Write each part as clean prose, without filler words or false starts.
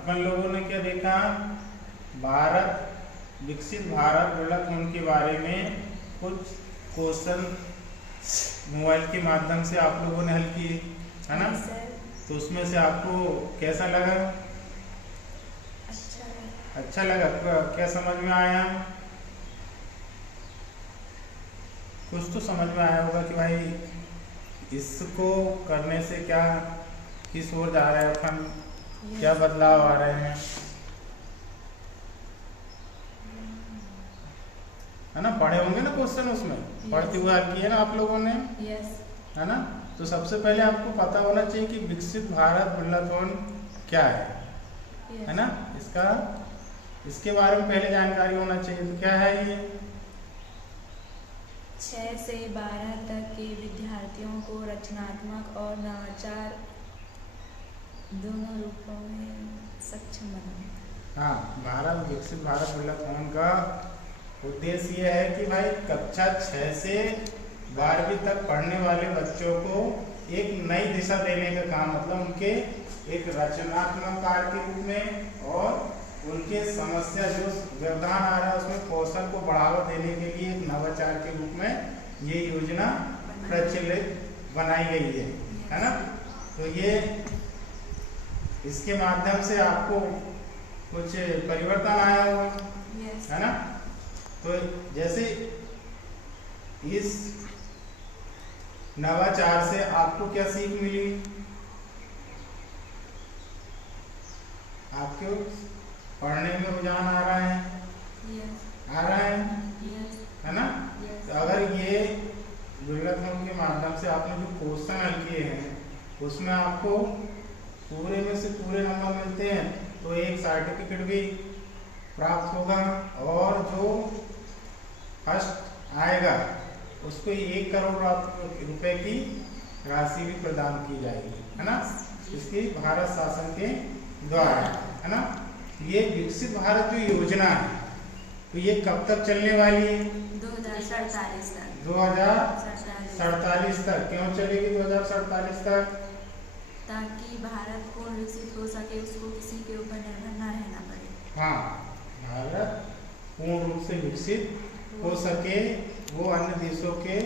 अपन लोगों ने क्या देखा, भारत विकसित भारत डेवलपमेंट के बारे में कुछ क्वेश्चन मोबाइल के माध्यम से आप लोगों ने हल किए, है ना। तो उसमें से आपको कैसा लगा? अच्छा लगा। क्या समझ में आया? कुछ तो समझ में आया होगा कि भाई इसको करने से क्या, किस ओर जा रहे हैं अपन, क्या बदलाव आ रहे हैं, है ना। पढ़े होंगे ना क्वेश्चन, उसमें पढ़ते हुए हल किए ना आप लोगों ने, है ना। तो सबसे पहले आपको पता होना चाहिए कि विकसित भारत डेवलपमेंट क्या है ना। इसके बारे में पहले जानकारी होना चाहिए। तो क्या है ये? 6 से 12 तक के विद्यार्थियों को रचनात्मक और नवाचार दोनों रूपों में सक्षम बनाना। हाँ, भारत विकसित भारत डेवलपमेंट का उद्देश्य ये है कि भाई कक्षा 6 से 12वीं तक पढ़ने वाले बच्चों को एक नई दिशा देने का काम, मतलब उनके एक रचनात्मक कार्य के रूप में और उनके समस्या जो व्यवधान आ रहा है उसमें कौशल को बढ़ावा देने के लिए एक नवाचार के रूप में ये योजना प्रचलित बनाई गई है ना। तो ये इसके माध्यम से आपको कुछ परिवर्तन आया होगा, है ना। तो जैसे इस नवाचार से आपको क्या सीख मिली? आपको पढ़ने में रुझान आ रहा है, आ रहा है ना। तो अगर ये डेवलपमेंट के माध्यम से आपने जो क्वेश्चन हल किए हैं उसमें आपको पूरे में से पूरे नंबर मिलते हैं तो एक सर्टिफिकेट भी प्राप्त होगा, और जो फर्स्ट आएगा उसको 1 करोड़ रुपए की राशि भी प्रदान की जाएगी, है ना, इसकी भारत शासन के द्वारा, है ना। ये विकसित भारत जो योजना है तो ये कब तक चलने वाली है? 2047 तक। 2047 तक। क्यों चलेगी 2047 तक? ताकि भारत पूर्ण विकसित हो सके, उसको किसी के ऊपर निर्भर न रहना पड़े। हाँ, भारत पूर्ण रूप से विकसित हो सके, वो अन्य देशों के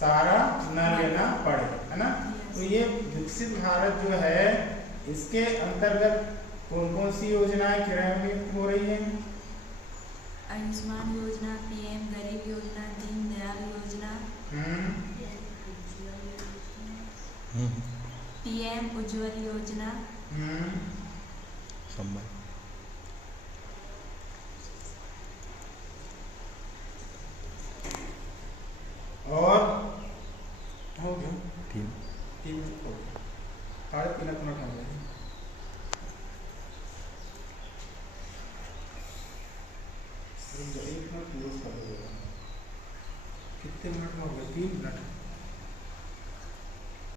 सहारा न लेना पड़े, है ना। तो ये विकसित भारत जो है इसके अंतर्गत कौन कौन सी योजनाएं क्रियान्वित हो रही हैं? आयुष्मान योजना, पीएम गरीब योजना, दीनदयाल योजना, पीएम उज्ज्वल योजना, और हो गया 3 मिनट हो गए। एक मिनट क्लोज कर दो। कितने मिनट में हो गए? 3 मिनट।